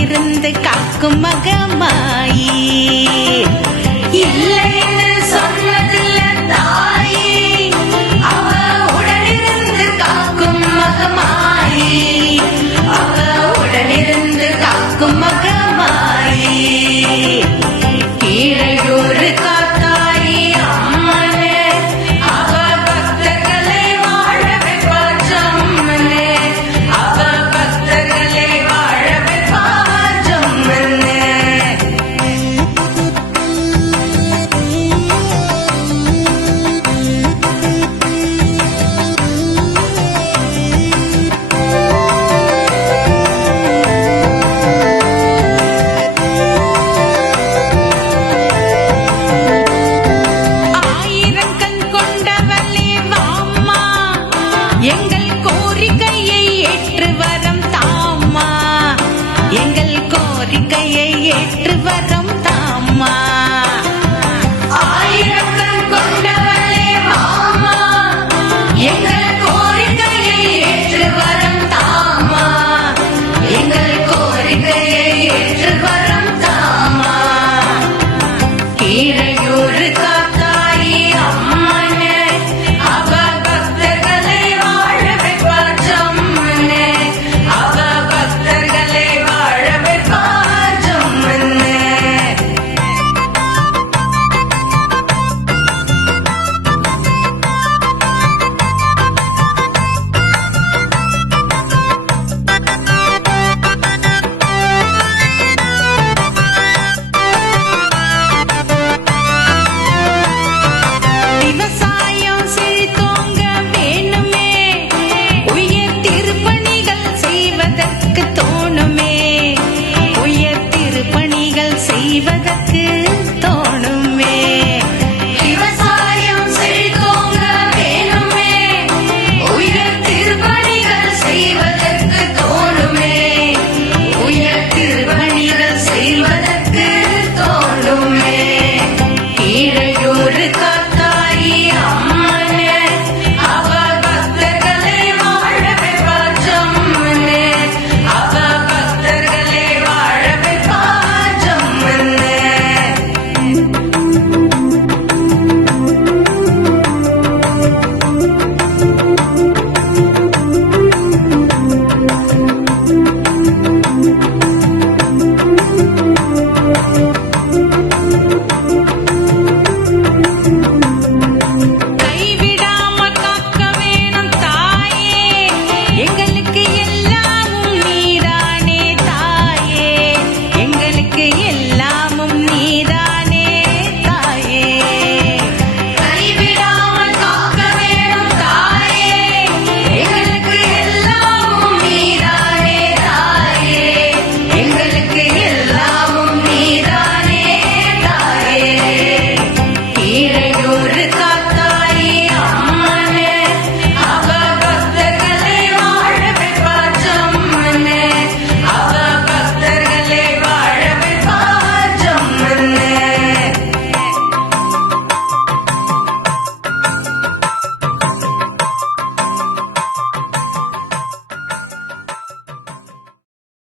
இருந்து காக்கும் மகமாயே. கோரிக்கையை ஏற்று வரம் தாமா எங்கள் கோரிக்கையை ஏற்று வரம்